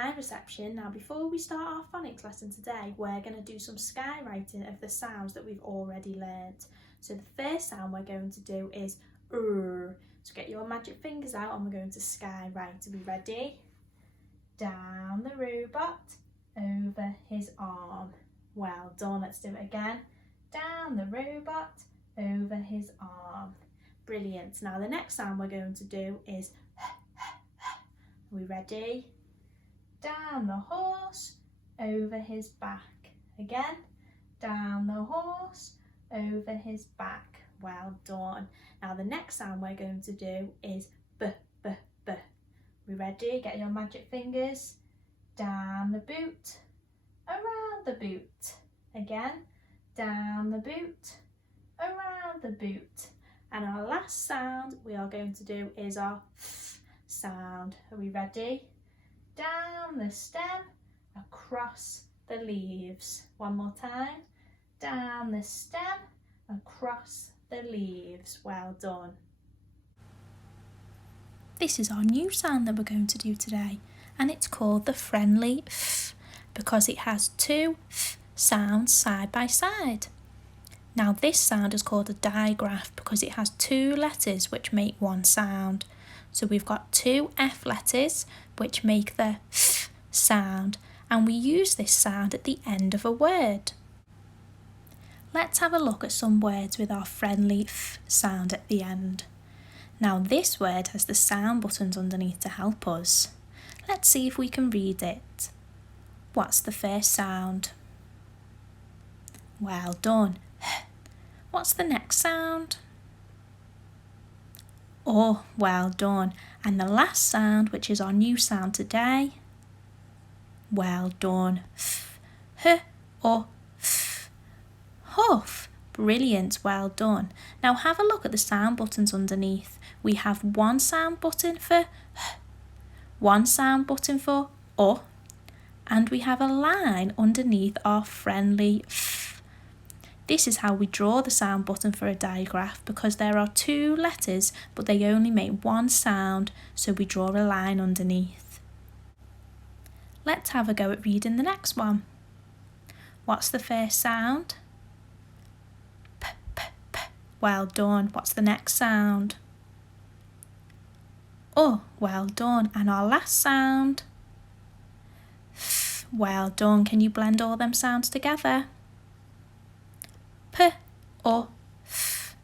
Hi reception. Now before we start our phonics lesson today, we're going to do some skywriting of the sounds that we've already learnt. So the first sound we're going to do is So get your magic fingers out and we're going to skywrite. Are we ready? Down the robot, over his arm. Well done. Let's do it again. Down the robot, over his arm. Brilliant. Now the next sound we're going to do is are we ready? Down the horse, over his back. Again, down the horse, over his back. Well done. Now the next sound we're going to do is b, b, b. We ready? Get your magic fingers. Down the boot, around the boot. Again, down the boot, around the boot. And our last sound we are going to do is our f sound. Are we ready? Down the stem, across the leaves. One more time. Down the stem, across the leaves. Well done. This is our new sound that we're going to do today, and it's called the friendly f because it has two f sounds side by side. Now this sound is called a digraph because it has two letters which make one sound. So we've got two F letters which make the f sound, and we use this sound at the end of a word. Let's have a look at some words with our friendly f sound at the end. Now this word has the sound buttons underneath to help us. Let's see if we can read it. What's the first sound? Well done. What's the next sound? Oh, well done. And the last sound, which is our new sound today. Well done. F, h, or f. Huff. Brilliant, well done. Now have a look at the sound buttons underneath. We have one sound button for h, one sound button for and we have a line underneath our friendly f. This is how we draw the sound button for a digraph because there are two letters but they only make one sound, so we draw a line underneath. Let's have a go at reading the next one. What's the first sound? P, p, p. Well done. What's the next sound? Oh, well done. And our last sound? F. Well done. Can you blend all them sounds together? P or f.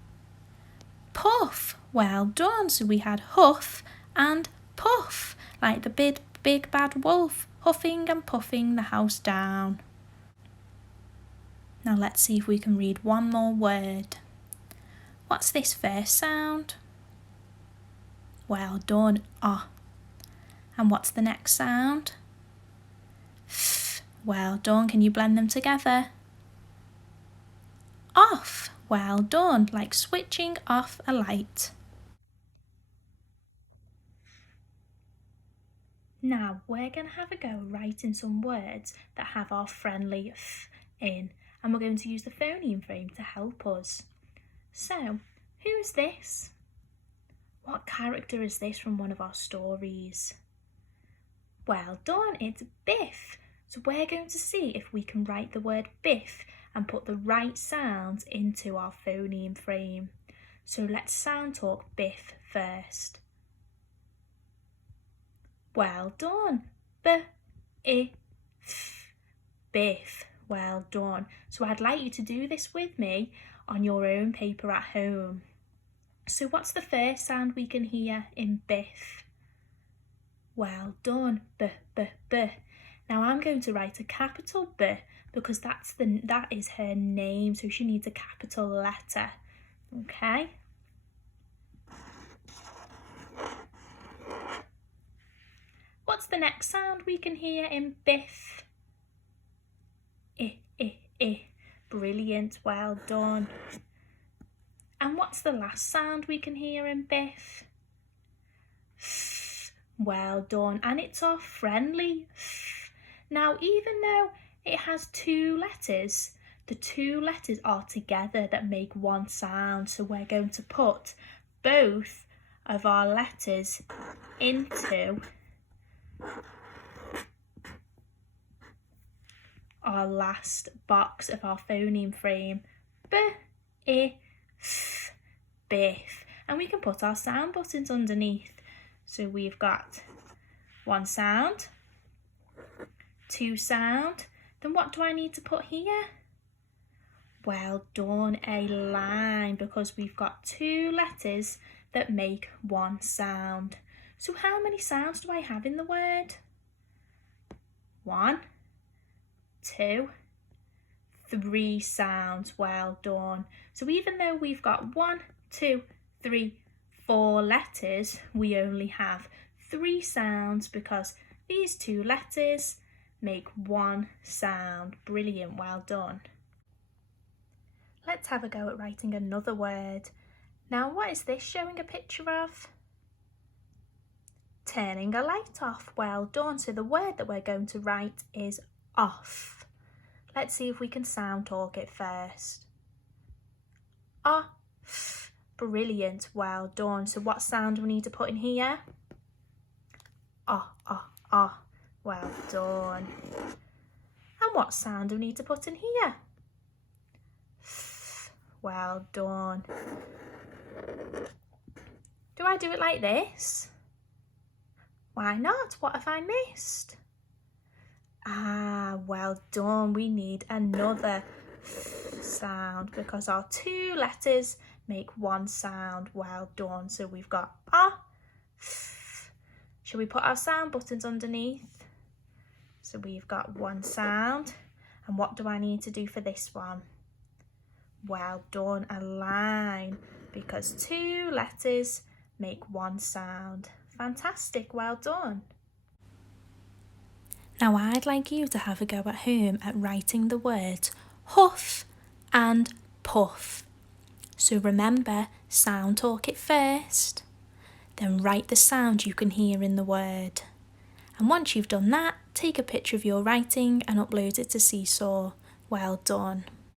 Puff. Well done. So we had huff and puff, like the big bad wolf huffing and puffing the house down. Now let's see if we can read one more word. What's this first sound? Well done. Ah. And what's the next sound? F. Well done. Can you blend them together? Off. Well done, like switching off a light. Now we're going to have a go writing some words that have our friendly f in, and we're going to use the phoneme frame to help us. So, who's this? What character is this from one of our stories? Well done, it's Biff. So we're going to see if we can write the word Biff and put the right sounds into our phoneme frame. So let's sound talk Biff first. Well done. B-I-F. Biff. Well done. So I'd like you to do this with me on your own paper at home. So what's the first sound we can hear in Biff? Well done. B-B-B. Now I'm going to write a capital B because that is her name, so she needs a capital letter. Okay? What's the next sound we can hear in Biff? I. Brilliant, well done. And what's the last sound we can hear in Biff? F. Well done, and it's our friendly f. Now, even though it has two letters, the two letters are together that make one sound, so we're going to put both of our letters into our last box of our phoneme frame. B-I-F, biff. And we can put our sound buttons underneath. So we've got 1 sound, 2 sound. Then what do I need to put here? Well done, a line, because we've got 2 letters that make 1 sound. So how many sounds do I have in the word? 1, 2, 3 sounds. Well done. So even though we've got 1, 2, 3, 4 letters, we only have 3 sounds because these 2 letters make 1 sound. Brilliant, well done. Let's have a go at writing another word. Now, what is this showing a picture of? Turning a light off. Well done. So the word that we're going to write is off. Let's see if we can sound talk it first. Off. Brilliant. Well done. So what sound do we need to put in here? Ah. Well done. And what sound do we need to put in here? Well done. Do I do it like this? Why not? What have I missed? Ah, well done. We need another sound because our 2 letters make 1 sound. Well done. So we've got ah. Shall we put our sound buttons underneath? So we've got 1 sound. And what do I need to do for this one? Well done, a line, because 2 letters make 1 sound. Fantastic, well done. Now I'd like you to have a go at home at writing the words huff and puff. So remember, sound talk it first, then write the sound you can hear in the word. And once you've done that, take a picture of your writing and upload it to Seesaw. Well done.